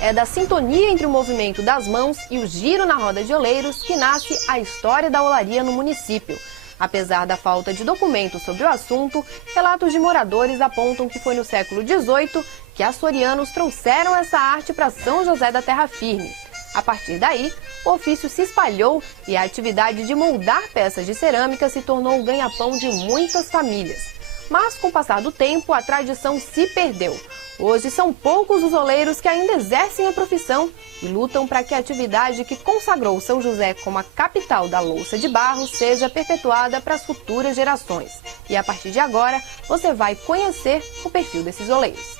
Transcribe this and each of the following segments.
É da sintonia entre o movimento das mãos e o giro na roda de oleiros que nasce a história da olaria no município. Apesar da falta de documentos sobre o assunto, relatos de moradores apontam que foi no século XVIII que açorianos trouxeram essa arte para São José da Terra Firme. A partir daí, o ofício se espalhou e a atividade de moldar peças de cerâmica se tornou o ganha-pão de muitas famílias. Mas, com o passar do tempo, a tradição se perdeu. Hoje são poucos os oleiros que ainda exercem a profissão e lutam para que a atividade que consagrou São José como a capital da louça de barro seja perpetuada para as futuras gerações. E a partir de agora, você vai conhecer o perfil desses oleiros.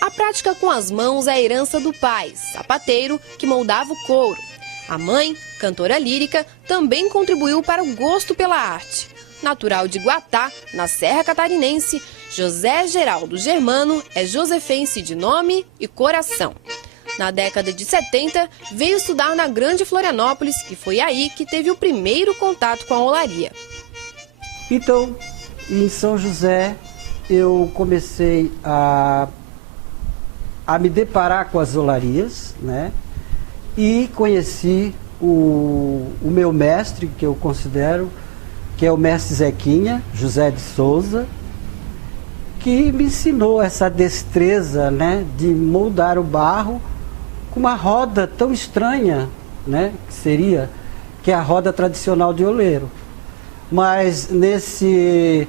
A prática com as mãos é a herança do pai, sapateiro, que moldava o couro. A mãe, cantora lírica, também contribuiu para o gosto pela arte. Natural de Guatá, na Serra Catarinense, José Geraldo Germano é josefense de nome e coração. Na década de 70, veio estudar na Grande Florianópolis e foi aí que teve o primeiro contato com a olaria. Então, em São José, eu comecei a me deparar com as olarias, né? E conheci o meu mestre, que eu considero, que é o mestre Zequinha, José de Souza, que me ensinou essa destreza, né, de moldar o barro com uma roda tão estranha, né, que é a roda tradicional de oleiro. Mas nesse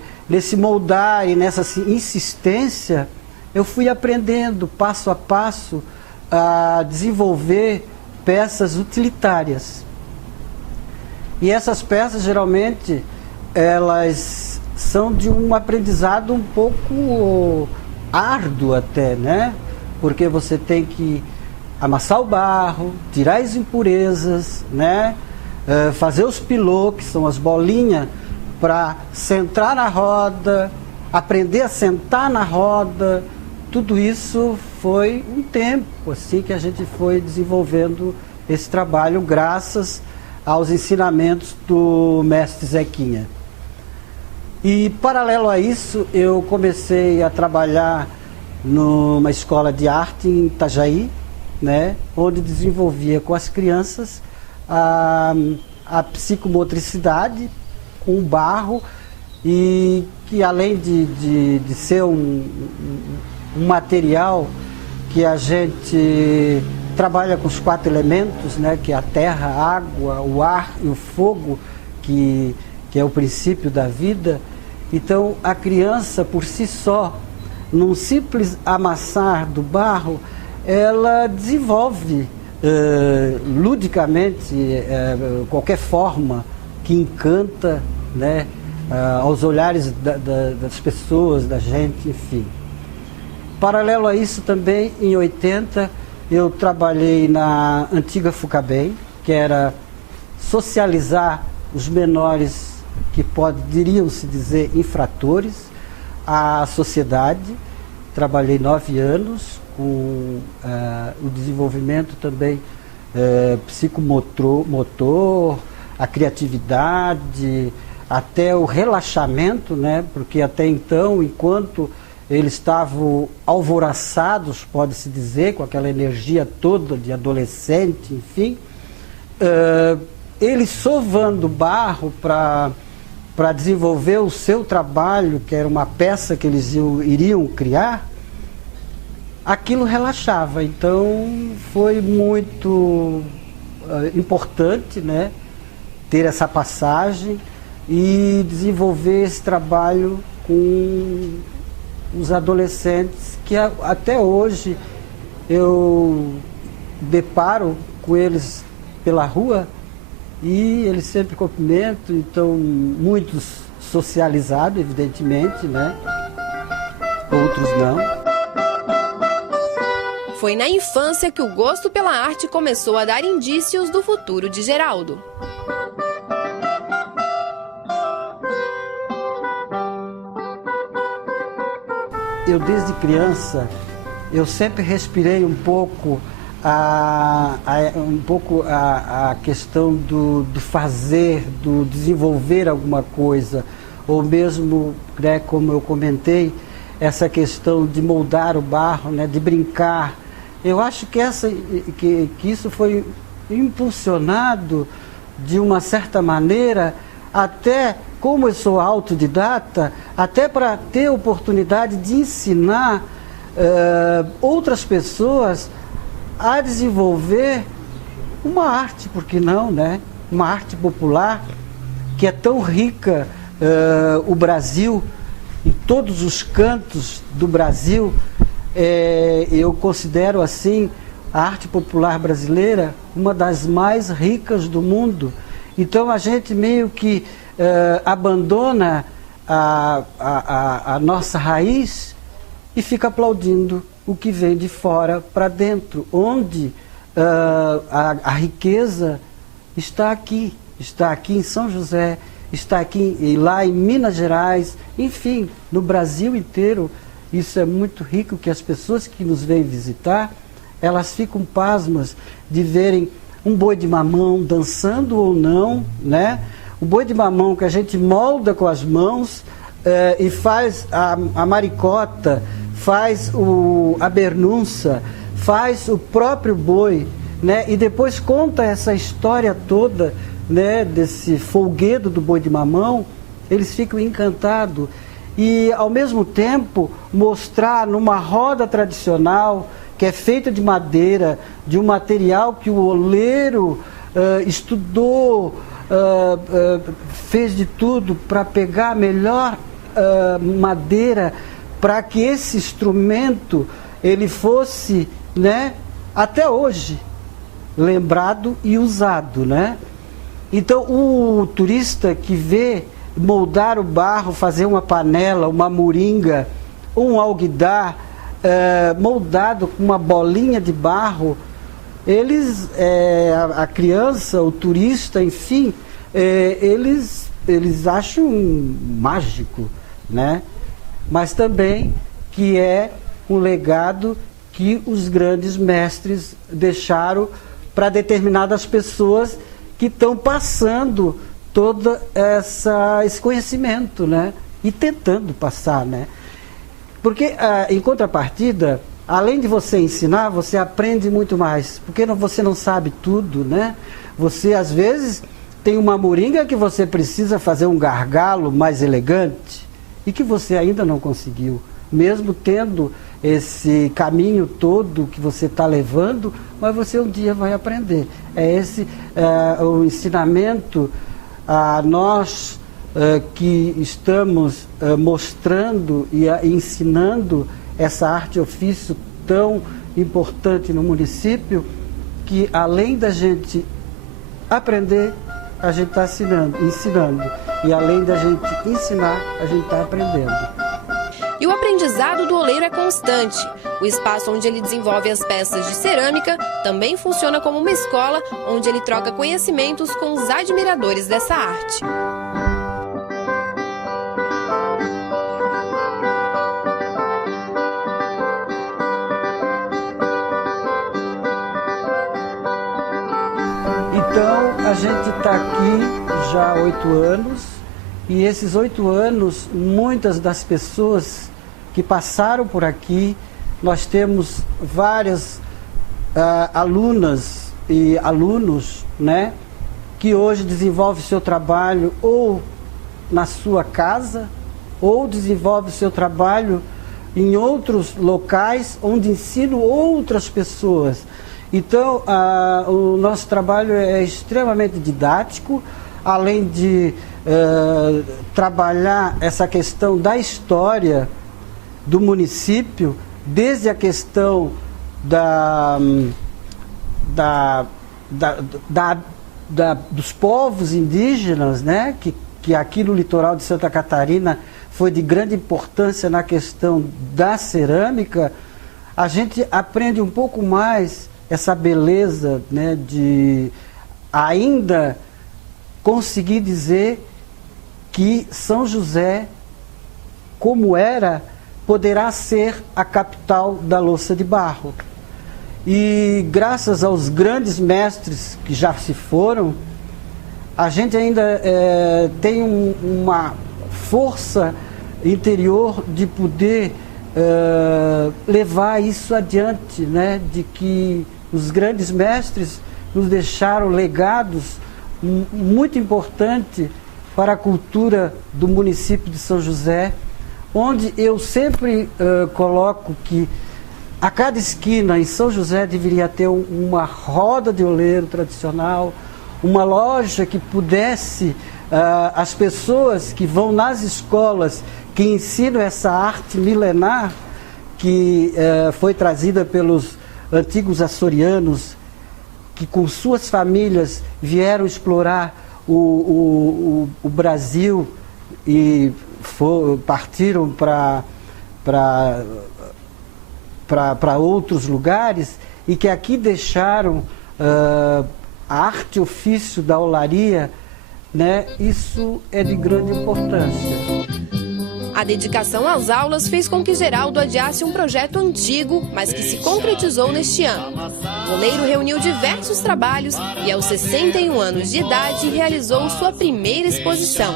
moldar e nessa insistência, eu fui aprendendo passo a passo a desenvolver peças utilitárias. E essas peças, geralmente, elas são de um aprendizado um pouco árduo até, né? Porque você tem que amassar o barro, tirar as impurezas, né? Fazer os pilô, que são as bolinhas, para centrar na roda, aprender a sentar na roda. Tudo isso foi um tempo assim que a gente foi desenvolvendo esse trabalho graças aos ensinamentos do mestre Zequinha. E, paralelo a isso, eu comecei a trabalhar numa escola de arte em Itajaí, né, onde desenvolvia com as crianças a psicomotricidade com o barro, e que, além de ser um material que a gente trabalha com os 4 elementos, né, que é a terra, a água, o ar e o fogo, que é o princípio da vida. Então, a criança, por si só, num simples amassar do barro, ela desenvolve ludicamente qualquer forma que encanta, né, aos olhares das pessoas, da gente, enfim. Paralelo a isso também, em 80, eu trabalhei na antiga Fucabem, que era socializar os menores que poderiam-se dizer infratores à sociedade. Trabalhei 9 anos com o desenvolvimento também psicomotor, a criatividade, até o relaxamento, né? Porque até então, enquanto eles estavam alvoroçados, pode-se dizer, com aquela energia toda de adolescente, enfim, eles sovando barro para desenvolver o seu trabalho, que era uma peça que eles iriam criar, aquilo relaxava. Então foi muito importante, né, ter essa passagem e desenvolver esse trabalho com os adolescentes que até hoje eu deparo com eles pela rua e eles sempre cumprimentam, então muitos socializados, evidentemente, né? Outros não. Foi na infância que o gosto pela arte começou a dar indícios do futuro de Geraldo. Eu, desde criança, eu sempre respirei um pouco a questão do fazer, do desenvolver alguma coisa, ou mesmo, né, como eu comentei, essa questão de moldar o barro, né, de brincar. Eu acho que isso foi impulsionado de uma certa maneira, até como eu sou autodidata, até para ter oportunidade de ensinar outras pessoas a desenvolver uma arte, por que não, né? Uma arte popular que é tão rica. O Brasil, em todos os cantos do Brasil, eu considero assim a arte popular brasileira uma das mais ricas do mundo. Então a gente meio que abandona a nossa raiz e fica aplaudindo o que vem de fora para dentro, onde a riqueza está aqui em São José, está aqui lá em Minas Gerais, enfim, no Brasil inteiro. Isso é muito rico, que as pessoas que nos vêm visitar, elas ficam pasmas de verem um boi de mamão dançando ou não, né? O boi de mamão que a gente molda com as mãos e faz a maricota, faz a bernunça, faz o próprio boi, né? E depois conta essa história toda, né, desse folguedo do boi de mamão. Eles ficam encantados. E, ao mesmo tempo, mostrar numa roda tradicional, que é feita de madeira, de um material que o oleiro estudou, fez de tudo para pegar a melhor madeira, para que esse instrumento ele fosse, né, até hoje, lembrado e usado, né? Então, o turista que vê moldar o barro, fazer uma panela, uma moringa, um alguidar, moldado com uma bolinha de barro, a criança, o turista, enfim, eles acham mágico, né? Mas também que é um legado que os grandes mestres deixaram para determinadas pessoas que estão passando todo esse conhecimento, né? E tentando passar, né? Porque, em contrapartida, além de você ensinar, você aprende muito mais. Porque você não sabe tudo, né? Você, às vezes, tem uma moringa que você precisa fazer um gargalo mais elegante e que você ainda não conseguiu. Mesmo tendo esse caminho todo que você está levando, mas você um dia vai aprender. É esse o ensinamento a nós que estamos mostrando e ensinando essa arte ofício tão importante no município, que além da gente aprender, a gente está ensinando. E além da gente ensinar, a gente está aprendendo. E o aprendizado do oleiro é constante. O espaço onde ele desenvolve as peças de cerâmica também funciona como uma escola onde ele troca conhecimentos com os admiradores dessa arte. Então, a gente está aqui já há 8 anos, e esses 8 anos, muitas das pessoas que passaram por aqui, nós temos várias alunas e alunos, né, que hoje desenvolvem seu trabalho ou na sua casa, ou desenvolvem seu trabalho em outros locais onde ensinam outras pessoas. Então, o nosso trabalho é extremamente didático, além de trabalhar essa questão da história do município, desde a questão dos povos indígenas, né, que aqui no litoral de Santa Catarina foi de grande importância na questão da cerâmica, a gente aprende um pouco mais essa beleza, né, de ainda conseguir dizer que São José, como era, poderá ser a capital da louça de barro. E graças aos grandes mestres que já se foram, a gente ainda tem uma força interior de poder levar isso adiante, né? De que os grandes mestres nos deixaram legados muito importantes para a cultura do município de São José, onde eu sempre coloco que a cada esquina em São José deveria ter uma roda de oleiro tradicional, uma loja que pudesse, as pessoas que vão nas escolas, que ensinam essa arte milenar, que foi trazida pelos antigos açorianos, que com suas famílias vieram explorar o Brasil e partiram para outros lugares, e que aqui deixaram a arte ofício da olaria, né? Isso é de grande importância. A dedicação às aulas fez com que Geraldo adiasse um projeto antigo, mas que se concretizou neste ano. O oleiro reuniu diversos trabalhos e, aos 61 anos de idade, realizou sua primeira exposição.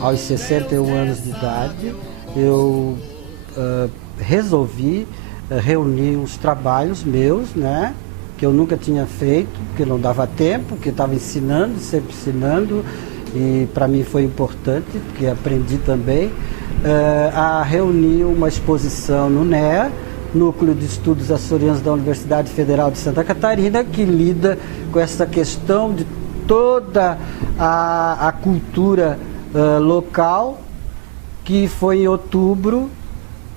Aos 61 anos de idade, eu resolvi reunir uns trabalhos meus, né, que eu nunca tinha feito, porque não dava tempo, que eu estava ensinando, sempre ensinando, e para mim foi importante, porque aprendi também, a reunir uma exposição no NEA, Núcleo de Estudos Açorianos da Universidade Federal de Santa Catarina, que lida com essa questão de toda a cultura local, que foi em outubro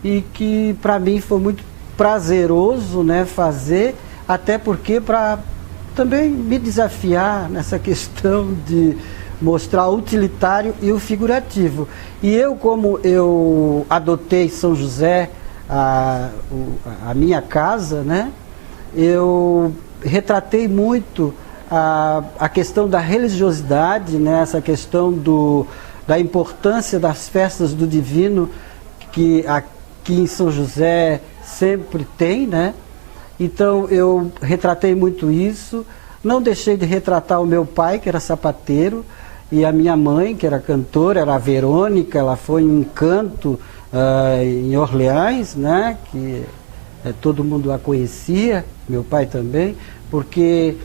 e que para mim foi muito prazeroso, né, fazer, até porque para também me desafiar nessa questão de mostrar o utilitário e o figurativo. E eu, como eu adotei São José, a minha casa, né, eu retratei muito a questão da religiosidade, né, essa questão da importância das festas do divino, que aqui em São José sempre tem, né? Então eu retratei muito isso. Não deixei de retratar o meu pai, que era sapateiro, e a minha mãe, que era cantora, era a Verônica. Ela foi em um canto em Orleans, né? Que todo mundo a conhecia, meu pai também, porque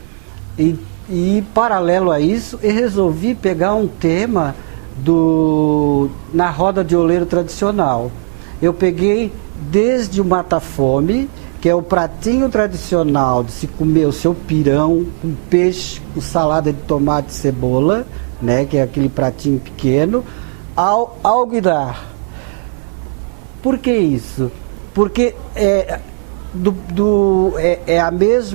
e paralelo a isso, eu resolvi pegar um tema na roda de oleiro tradicional. Eu peguei desde o mata-fome, que é o pratinho tradicional de se comer o seu pirão com peixe, com salada de tomate e cebola, né, que é aquele pratinho pequeno, ao alguidar. Por que isso? Porque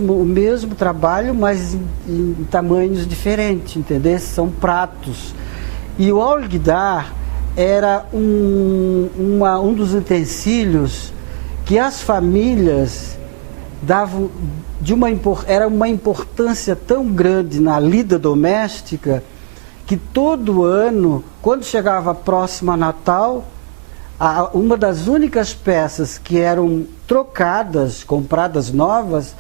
o mesmo trabalho, mas em tamanhos diferentes, entendeu? São pratos. E o alguidar era um dos utensílios que as famílias davam era uma importância tão grande na lida doméstica, que todo ano, quando chegava próximo a Natal, uma das únicas peças que eram trocadas, compradas novas,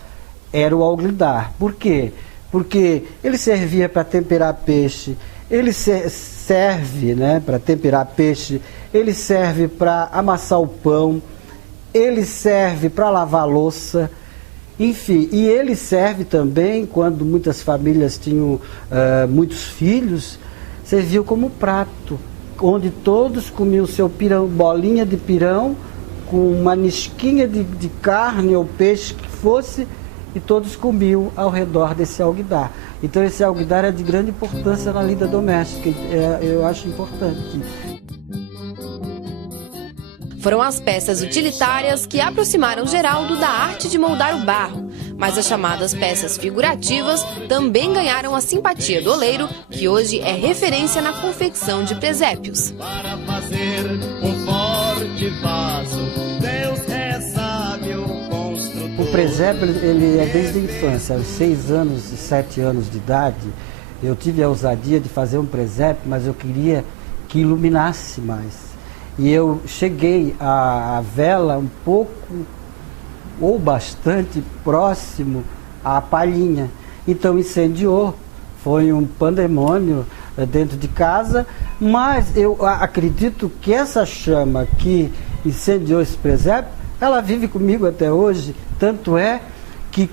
era o alguidar. Por quê? Porque ele servia para temperar peixe, ele serve, né, para temperar peixe, ele serve para amassar o pão, ele serve para lavar a louça, enfim, e ele serve também, quando muitas famílias tinham muitos filhos, serviu como prato, onde todos comiam o seu pirão, bolinha de pirão, com uma nisquinha de carne ou peixe que fosse, e todos comiam ao redor desse alguidar. Então esse alguidar é de grande importância na vida doméstica, eu acho importante. Foram as peças utilitárias que aproximaram Geraldo da arte de moldar o barro, mas as chamadas peças figurativas também ganharam a simpatia do oleiro, que hoje é referência na confecção de presépios. Para fazer um forte vaso, Deus é sábio construtor. O presépio, ele é desde a infância, aos 6 anos e 7 anos de idade, eu tive a ousadia de fazer um presépio, mas eu queria que iluminasse mais. E eu cheguei a vela um pouco ou bastante próximo à palhinha. Então incendiou, foi um pandemônio dentro de casa, mas eu acredito que essa chama que incendiou esse presépio, ela vive comigo até hoje. Tanto é que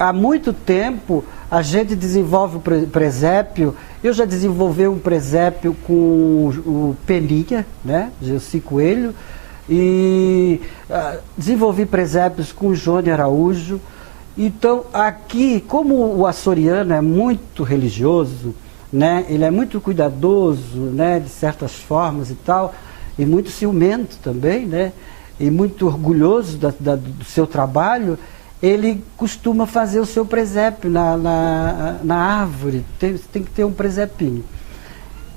há muito tempo a gente desenvolve o presépio. Eu já desenvolvi um presépio com o Peninha, né, Gelsi Coelho, e desenvolvi presépios com o Johnny Araújo. Então, aqui, como o açoriano é muito religioso, né, ele é muito cuidadoso, né, de certas formas e tal, e muito ciumento também, né, e muito orgulhoso do seu trabalho, ele costuma fazer o seu presépio na árvore, tem que ter um presépio.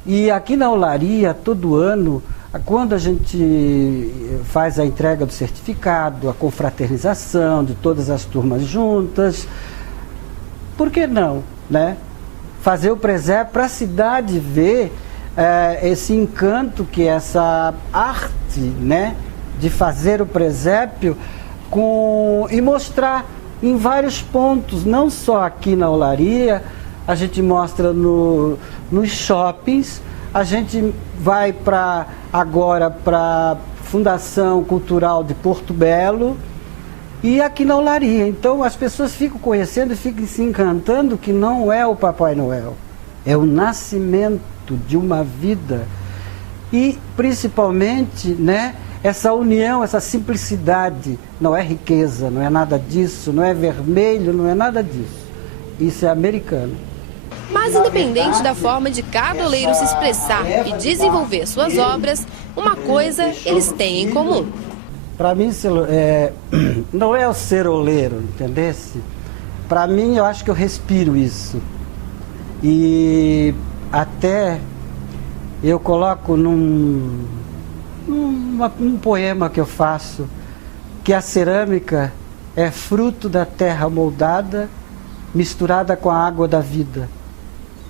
E aqui na olaria, todo ano, quando a gente faz a entrega do certificado, a confraternização de todas as turmas juntas, por que não, né? Fazer o presépio para a cidade ver esse encanto que é essa arte, né, de fazer o presépio e mostrar em vários pontos, não só aqui na olaria, a gente mostra nos shoppings, a gente vai agora para a Fundação Cultural de Porto Belo e aqui na olaria. Então as pessoas ficam conhecendo e ficam se encantando que não é o Papai Noel, é o nascimento de uma vida e principalmente, né, essa união, essa simplicidade, não é riqueza, não é nada disso, não é vermelho, não é nada disso. Isso é americano. Mas independente da forma de cada oleiro se expressar e desenvolver suas obras, uma coisa eles têm em comum. Para mim, não é o ser oleiro, entendesse? Para mim, eu acho que eu respiro isso. E até eu coloco num poema que eu faço, que a cerâmica é fruto da terra moldada, misturada com a água da vida,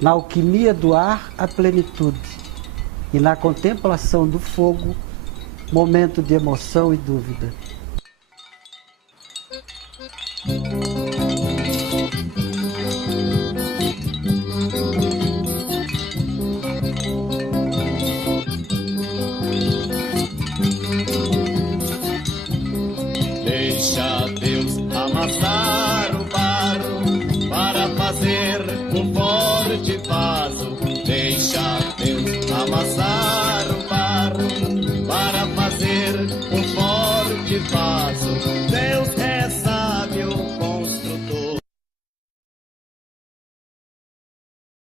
na alquimia do ar a plenitude, e na contemplação do fogo, momento de emoção e dúvida. Deixa Deus amassar